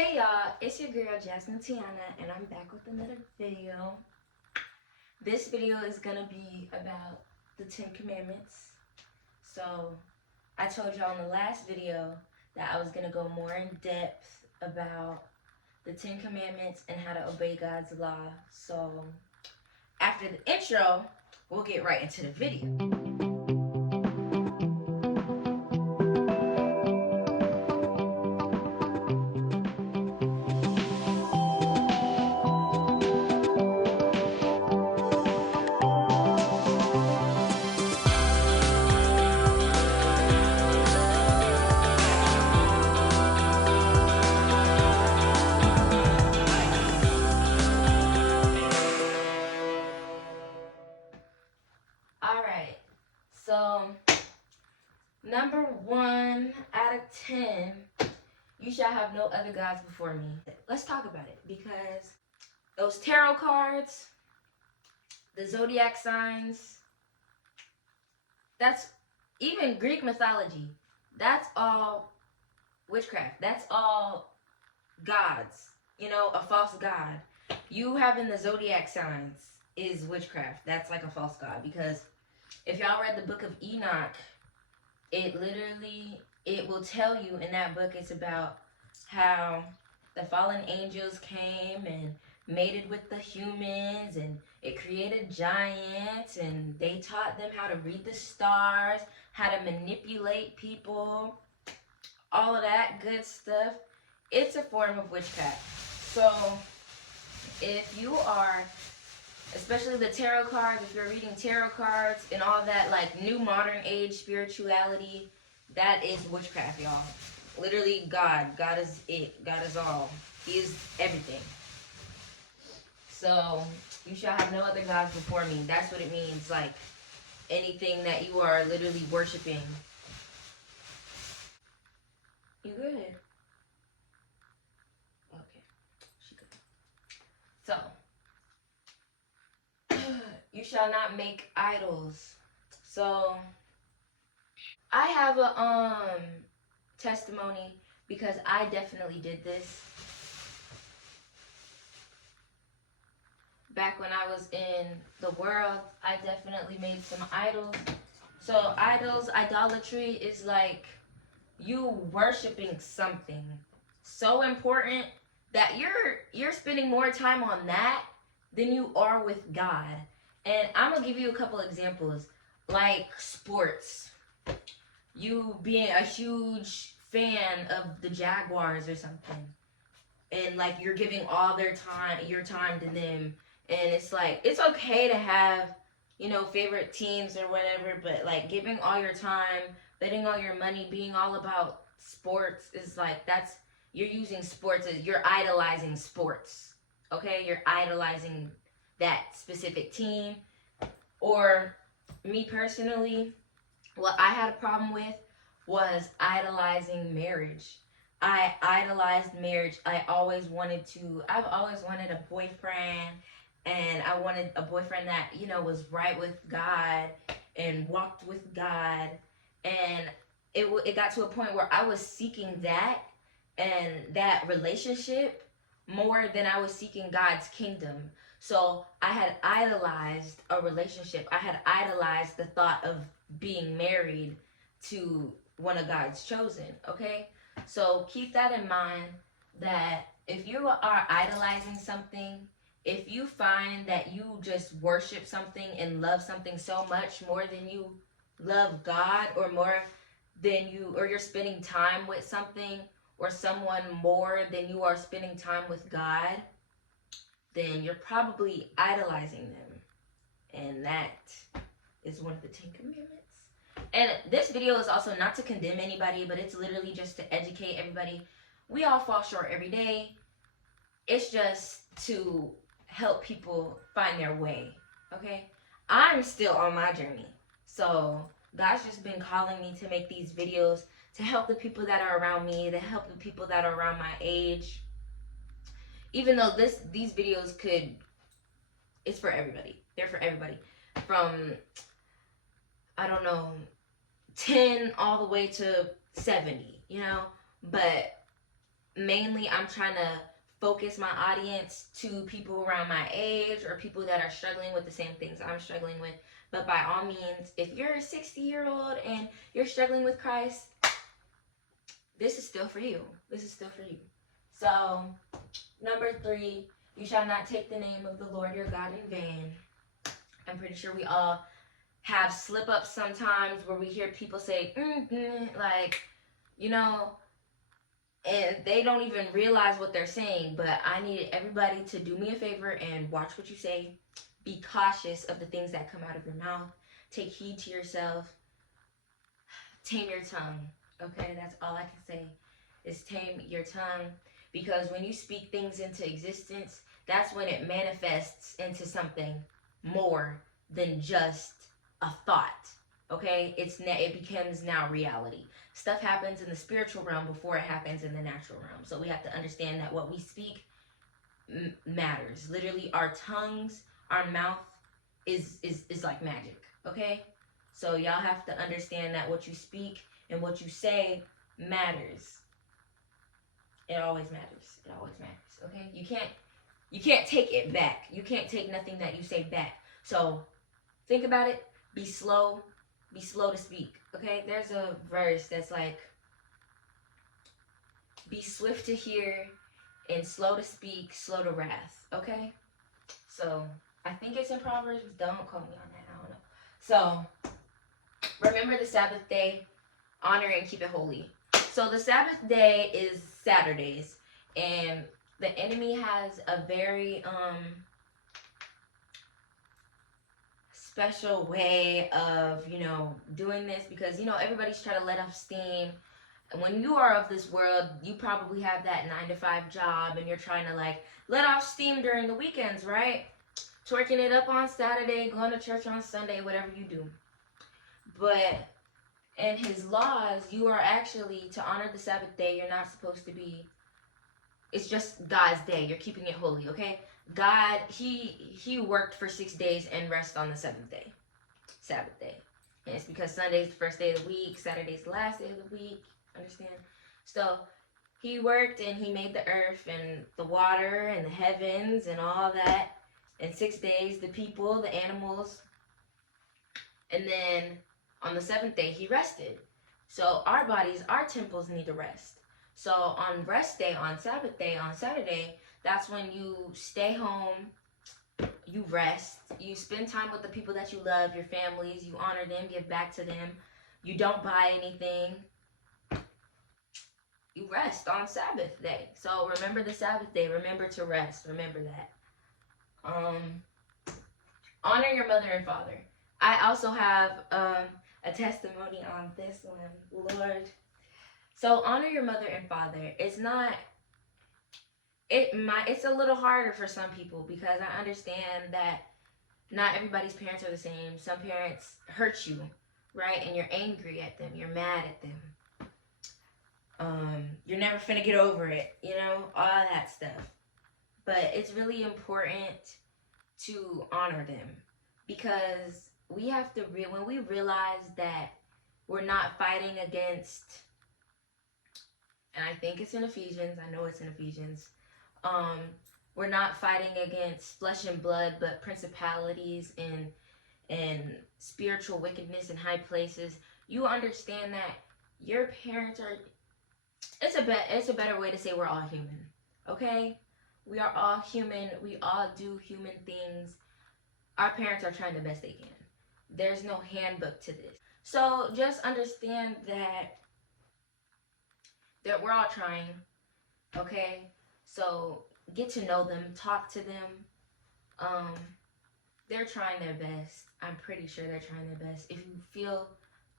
Hey y'all, it's your girl Jasmine Tiana, and I'm back with another video. This video is gonna be about the 10 Commandments. So, I told y'all in the last video that I was gonna go more in depth about the 10 Commandments and how to obey God's law. So, after the intro, we'll get right into the video. Alright, so number 1 out of 10, you shall have no other gods before me. Let's talk about it, because those tarot cards, the zodiac signs, that's even Greek mythology. That's all witchcraft. That's all gods. You know, a false god. You having the zodiac signs is witchcraft. That's like a false god, because if y'all read the book of Enoch, it will tell you in that book, it's about how the fallen angels came and mated with the humans, and it created giants, and they taught them how to read the stars, how to manipulate people, all of that good stuff. It's a form of witchcraft. So if you are, especially the tarot cards, if you're reading tarot cards and all that, like new modern age spirituality, that is witchcraft, y'all. Literally, God is it. God is all. He is everything. So you shall have no other gods before me. That's what it means. Like anything that you are literally worshiping. You good? Okay, she good. So you shall not make idols. So I have a testimony, because I definitely did this back when I was in the world. I definitely made some idols. So idolatry is like you worshiping something so important that you're spending more time on that than you are with God. And I'm gonna give you a couple examples, like sports. You being a huge fan of the Jaguars or something, and like you're giving all your time to them, and it's like, it's okay to have, you know, favorite teams or whatever, but like giving all your time, betting all your money, being all about sports is like, that's, you're using sports as, you're idolizing sports, okay? You're idolizing that specific team. Or me personally, what I had a problem with was idolizing marriage. I idolized marriage. I've always wanted a boyfriend, and I wanted a boyfriend that, you know, was right with God and walked with God. And it got to a point where I was seeking that and that relationship more than I was seeking God's kingdom. So I had idolized a relationship. I had idolized the thought of being married to one of God's chosen, okay? So keep that in mind, that if you are idolizing something, if you find that you just worship something and love something so much more than you love God, or more than you're spending time with something or someone more than you are spending time with God, then you're probably idolizing them. And that is one of the 10 Commandments. And this video is also not to condemn anybody, but it's literally just to educate everybody. We all fall short every day. It's just to help people find their way, okay? I'm still on my journey. So God's just been calling me to make these videos to help the people that are around me, to help the people that are around my age. Even though these videos it's for everybody. They're for everybody. From, I don't know, 10 all the way to 70, you know? But mainly I'm trying to focus my audience to people around my age or people that are struggling with the same things I'm struggling with. But by all means, if you're a 60-year-old and you're struggling with Christ, this is still for you. This is still for you. So, number 3, you shall not take the name of the Lord your God in vain. I'm pretty sure we all have slip ups sometimes where we hear people say, like, you know, and they don't even realize what they're saying. But I need everybody to do me a favor and watch what you say. Be cautious of the things that come out of your mouth. Take heed to yourself. Tame your tongue. Okay, that's all I can say is tame your tongue. Because when you speak things into existence, that's when it manifests into something more than just a thought. Okay, it becomes now reality. Stuff happens in the spiritual realm before it happens in the natural realm. So we have to understand that what we speak matters. Literally, our tongues, our mouth is like magic. Okay, so y'all have to understand that what you speak and what you say matters. It always matters. It always matters. Okay, you can't take it back. You can't take nothing that you say back. So think about it. Be slow to speak. Okay, there's a verse that's like, be swift to hear and slow to speak, slow to wrath. Okay, so I think it's in Proverbs. Don't quote me on that. I don't know. So remember the Sabbath day, honor and keep it holy. So the Sabbath day is Saturdays, and the enemy has a very special way of, doing this, because, everybody's trying to let off steam. And when you are of this world, you probably have that 9-to-5 job, and you're trying to, like, let off steam during the weekends, right? Twerking it up on Saturday, going to church on Sunday, whatever you do. But in his laws, you are actually, to honor the Sabbath day, you're not supposed to be, it's just God's day. You're keeping it holy, okay? God, he worked for 6 days and rest on the 7th day, Sabbath day. And it's because Sunday's the first day of the week, Saturday's the last day of the week, understand? So he worked and he made the earth and the water and the heavens and all that in 6 days, the people, the animals. And then on the 7th day, he rested. So our bodies, our temples need to rest. So on rest day, on Sabbath day, on Saturday, that's when you stay home, you rest, you spend time with the people that you love, your families, you honor them, give back to them. You don't buy anything. You rest on Sabbath day. So remember the Sabbath day. Remember to rest. Remember that. Honor your mother and father. I also have a testimony on this one, Lord. So honor your mother and father. It's a little harder for some people, because I understand that not everybody's parents are the same. Some parents hurt you, right? And you're angry at them. You're mad at them. You're never finna get over it, all that stuff. But it's really important to honor them, because we have to, when we realize that we're not fighting against, and I think it's in Ephesians, I know it's in Ephesians, we're not fighting against flesh and blood, but principalities and spiritual wickedness in high places. You understand that your parents are, it's a better way to say we're all human, okay? We are all human. We all do human things. Our parents are trying the best they can. There's no handbook to this. So just understand that we're all trying, okay? So get to know them, talk to them. They're trying their best. I'm pretty sure they're trying their best. If you feel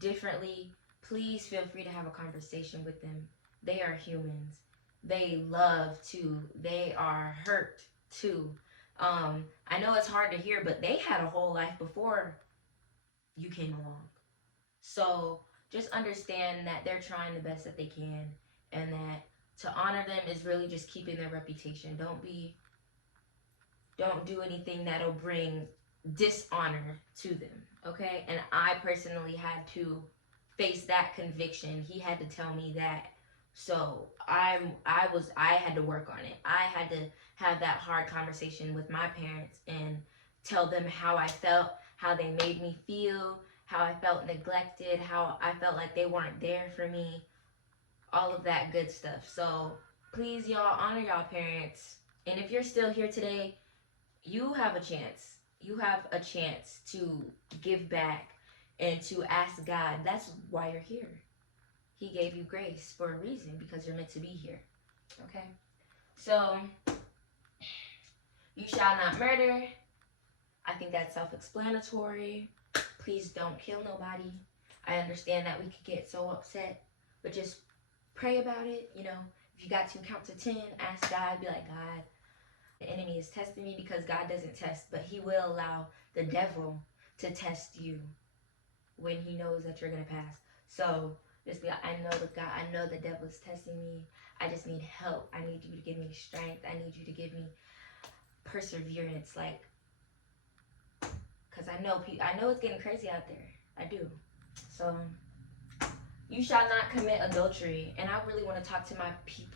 differently, please feel free to have a conversation with them. They are humans. They love too. They are hurt too. I know it's hard to hear, but they had a whole life before you came along. So just understand that they're trying the best that they can, and that to honor them is really just keeping their reputation. Don't do anything that'll bring dishonor to them, okay? And I personally had to face that conviction. He had to tell me that. So I had to work on it. I had to have that hard conversation with my parents and tell them how I felt, how they made me feel, how I felt neglected, how I felt like they weren't there for me, all of that good stuff. So please, y'all, honor y'all parents. And if you're still here today, you have a chance. You have a chance to give back and to ask God. That's why you're here. He gave you grace for a reason, because you're meant to be here. Okay? So, you shall not murder. I think that's self-explanatory. Please don't kill nobody. I understand that we could get so upset, but just pray about it. You know, if you got to count to 10, ask God, be like, God, the enemy is testing me, because God doesn't test, but he will allow the devil to test you when he knows that you're going to pass. So just be like, I know that God, I know the devil is testing me. I just need help. I need you to give me strength. I need you to give me perseverance. Like, because I know it's getting crazy out there. I do. So, you shall not commit adultery. And I really want to talk to my people.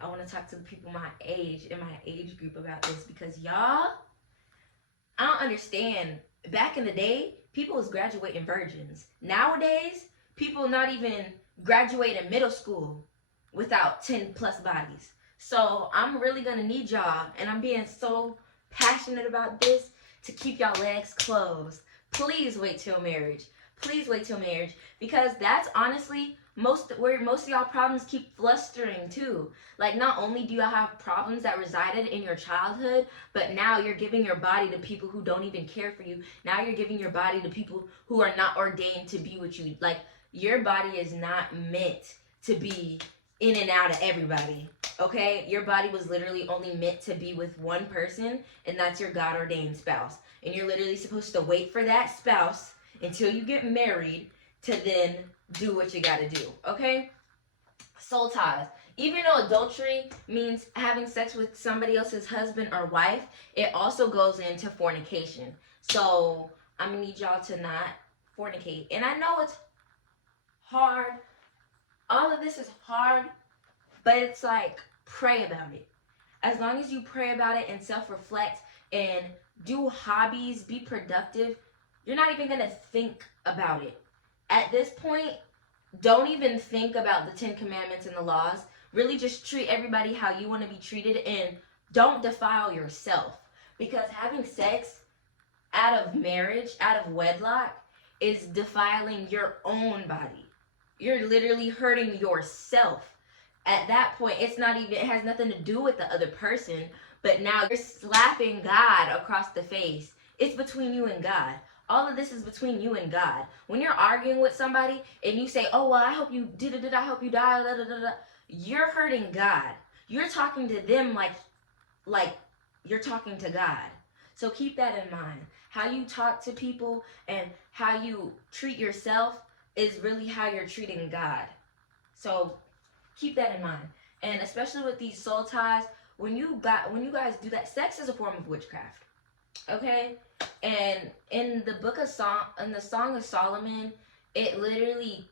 I want to talk to the people my age, in my age group, about this, because y'all, I don't understand. Back in the day, people was graduating virgins. Nowadays, people not even graduating middle school without 10 plus bodies. So I'm really going to need y'all, and I'm being so passionate about this, to keep y'all legs closed. Please wait till marriage. Please wait till marriage, because that's honestly where most of y'all problems keep flustering too. Like, not only do y'all have problems that resided in your childhood, but now you're giving your body to people who don't even care for you. Now you're giving your body to people who are not ordained to be with you. Like, your body is not meant to be in and out of everybody. Okay? Your body was literally only meant to be with one person, and that's your God-ordained spouse. And you're literally supposed to wait for that spouse until you get married to then do what you gotta do. Okay? Soul ties. Even though adultery means having sex with somebody else's husband or wife, it also goes into fornication. So I'm gonna need y'all to not fornicate. And I know it's hard. All of this is hard, but it's like, pray about it. As long as you pray about it and self-reflect and do hobbies, be productive, you're not even gonna think about it. At this point, don't even think about the 10 commandments and the laws. Really just treat everybody how you want to be treated, and don't defile yourself. Because having sex out of marriage, out of wedlock, is defiling your own body. You're literally hurting yourself. At that point, it has nothing to do with the other person, but now you're slapping God across the face. It's between you and God. All of this is between you and God. When you're arguing with somebody and you say, oh, well, I hope you I hope you die, da, da, da, da, you're hurting God. You're talking to them like you're talking to God. So keep that in mind. How you talk to people and how you treat yourself is really how you're treating God. So keep that in mind. And especially with these soul ties, when you guys do that, sex is a form of witchcraft. Okay? And in the Song of Solomon, it literally,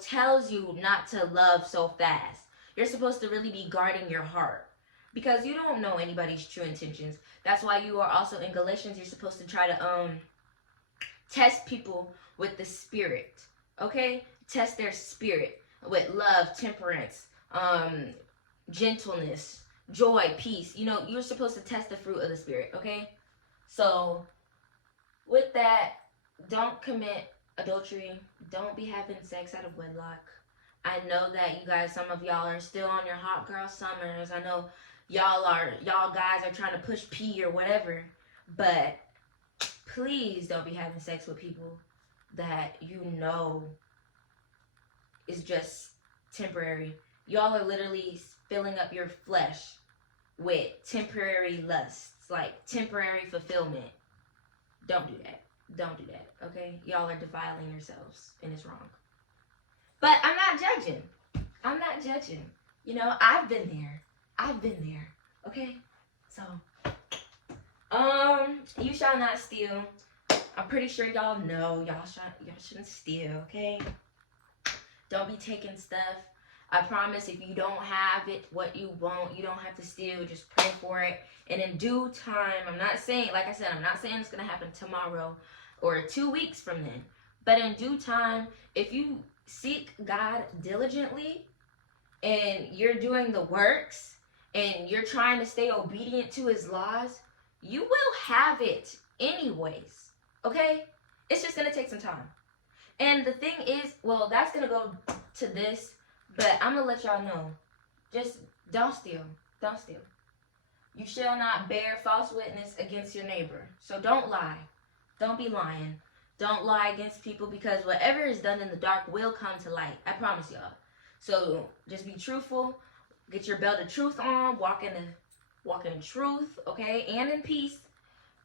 tells you not to love so fast. You're supposed to really be guarding your heart, because you don't know anybody's true intentions. That's why you are also in Galatians, you're supposed to try to test people with the spirit. Okay? Test their spirit with love, temperance, gentleness, joy, peace. You're supposed to test the fruit of the spirit. Okay? So with that, don't commit adultery. Don't be having sex out of wedlock. I know that you guys, some of y'all are still on your hot girl summers. I know y'all guys are trying to push P or whatever, but please don't be having sex with people that you know is just temporary. Y'all are literally filling up your flesh with temporary lusts, like temporary fulfillment. Don't do that. Don't do that, okay? Y'all are defiling yourselves, and it's wrong. But I'm not judging. I'm not judging. I've been there, okay? So, you shall not steal. I'm pretty sure y'all know y'all shouldn't steal, okay? Don't be taking stuff I promise if you don't have it, what you want, you don't have to steal. Just pray for it. And in due time, I'm not saying, like I said, I'm not saying it's going to happen tomorrow or 2 weeks from then. But in due time, if you seek God diligently and you're doing the works and you're trying to stay obedient to his laws, you will have it anyways. Okay? It's just going to take some time. And the thing is, well, that's going to go to this, but I'm going to let y'all know. Just don't steal. Don't steal. You shall not bear false witness against your neighbor. So don't lie. Don't be lying. Don't lie against people, because whatever is done in the dark will come to light. I promise y'all. So just be truthful. Get your belt of truth on. Walk in truth, okay? And in peace.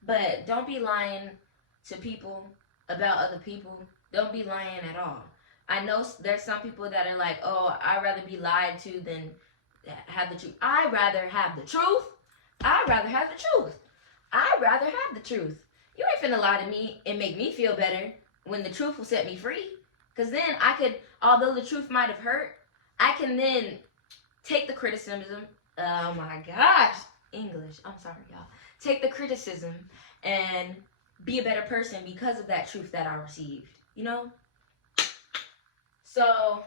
But don't be lying to people about other people. Don't be lying at all. I know there's some people that are like, oh, I'd rather be lied to than have the truth. I'd rather have the truth. I'd rather have the truth. I'd rather have the truth. You ain't finna lie to me and make me feel better when the truth will set me free. Because then I could, although the truth might have hurt, I can then take the criticism. Oh my gosh. English. I'm sorry, y'all. Take the criticism and be a better person because of that truth that I received. You know? So,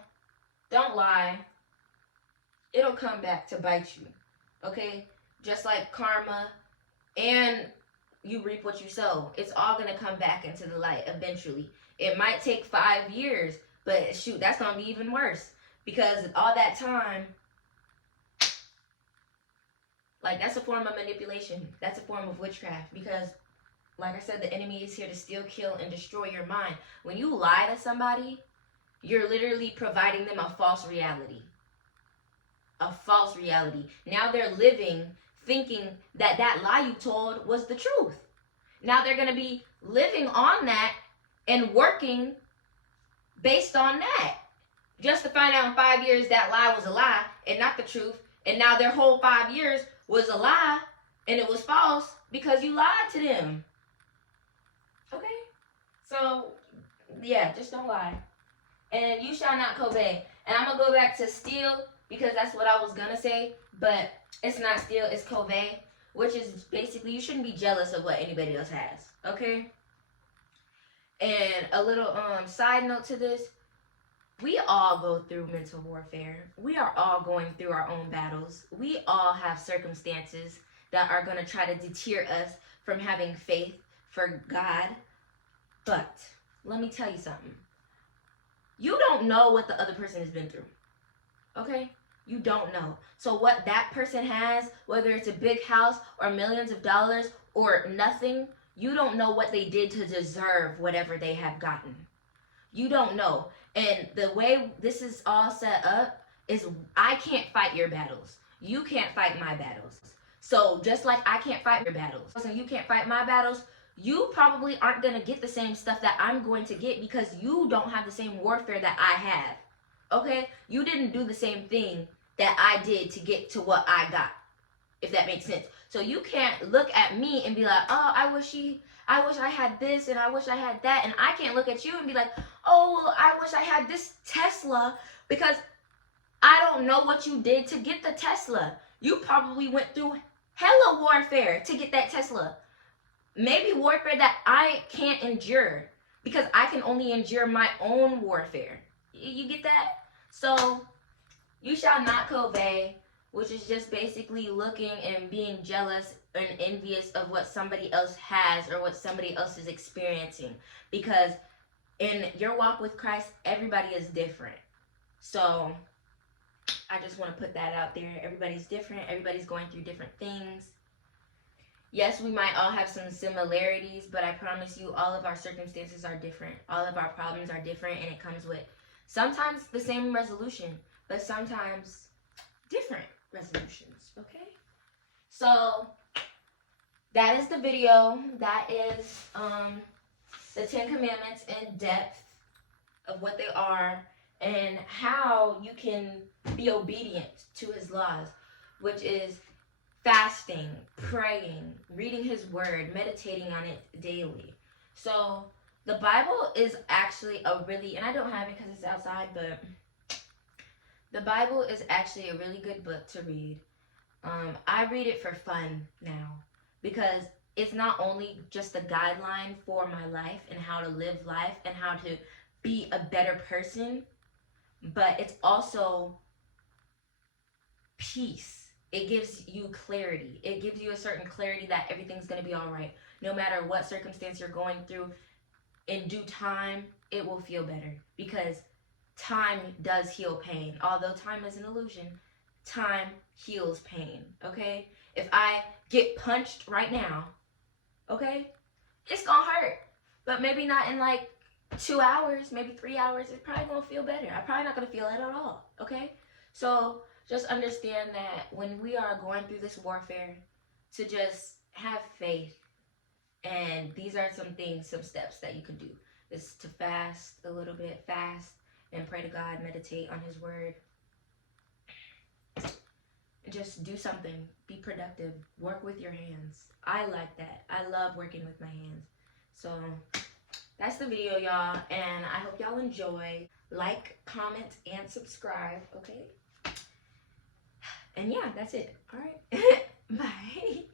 don't lie. It'll come back to bite you. Okay? Just like karma, and you reap what you sow. It's all going to come back into the light eventually. It might take 5 years, but shoot, that's going to be even worse. Because all that time, like, that's a form of manipulation. That's a form of witchcraft. Because, like I said, the enemy is here to steal, kill, and destroy your mind. When you lie to somebody, you're literally providing them a false reality. A false reality. Now they're living thinking that that lie you told was the truth. Now they're going to be living on that and working based on that. Just to find out in 5 years that lie was a lie and not the truth. And now their whole 5 years was a lie and it was false because you lied to them. Okay? So, yeah, just don't lie. And you shall not covet. And I'm going to go back to steal because that's what I was going to say. But it's not steal, it's covet. Which is basically, you shouldn't be jealous of what anybody else has. Okay? And a little side note to this. We all go through mental warfare. We are all going through our own battles. We all have circumstances that are going to try to deter us from having faith for God. But let me tell you something. You don't know what the other person has been through. Okay? You don't know. So what that person has, whether it's a big house or millions of dollars or nothing, you don't know what they did to deserve whatever they have gotten. You don't know. And the way this is all set up is I can't fight your battles. You can't fight my battles. So just like I can't fight your battles and you can't fight my battles, you probably aren't going to get the same stuff that I'm going to get because you don't have the same warfare that I have. Okay? You didn't do the same thing that I did to get to what I got, if that makes sense. So you can't look at me and be like, oh, I wish I had this and I wish I had that. And I can't look at you and be like, oh, well, I wish I had this Tesla, because I don't know what you did to get the Tesla. You probably went through hella warfare to get that Tesla. Maybe warfare that I can't endure because I can only endure my own warfare. You get that? So you shall not covet, which is just basically looking and being jealous and envious of what somebody else has or what somebody else is experiencing. Because in your walk with Christ, everybody is different. So I just want to put that out there. Everybody's different. Everybody's going through different things. Yes, we might all have some similarities, but I promise you all of our circumstances are different. All of our problems are different, and it comes with sometimes the same resolution, but sometimes different resolutions, okay? So that is the video. That is the 10 Commandments in depth of what they are and how you can be obedient to his laws, which is fasting, praying, reading his word, meditating on it daily. So the Bible is actually a really, and I don't have it because it's outside, but The Bible is actually a really good book to read. I read it for fun now because it's not only just a guideline for my life and how to live life and how to be a better person, but it's also peace. It gives you clarity. It gives you a certain clarity that everything's going to be all right. No matter what circumstance you're going through, in due time, it will feel better because time does heal pain. Although time is an illusion, time heals pain, okay? If I get punched right now, okay, it's gonna hurt. But maybe not in like 2 hours, maybe 3 hours. It's probably gonna feel better. I'm probably not gonna feel it at all, okay? So just understand that when we are going through this warfare, to just have faith. And these are some things, some steps that you can do. Is to fast a little bit, fast and pray to God, meditate on His Word. Just do something. Be productive. Work with your hands. I like that. I love working with my hands. So that's the video, y'all. And I hope y'all enjoy. Like, comment, and subscribe. Okay? And yeah, that's it. All right. Bye.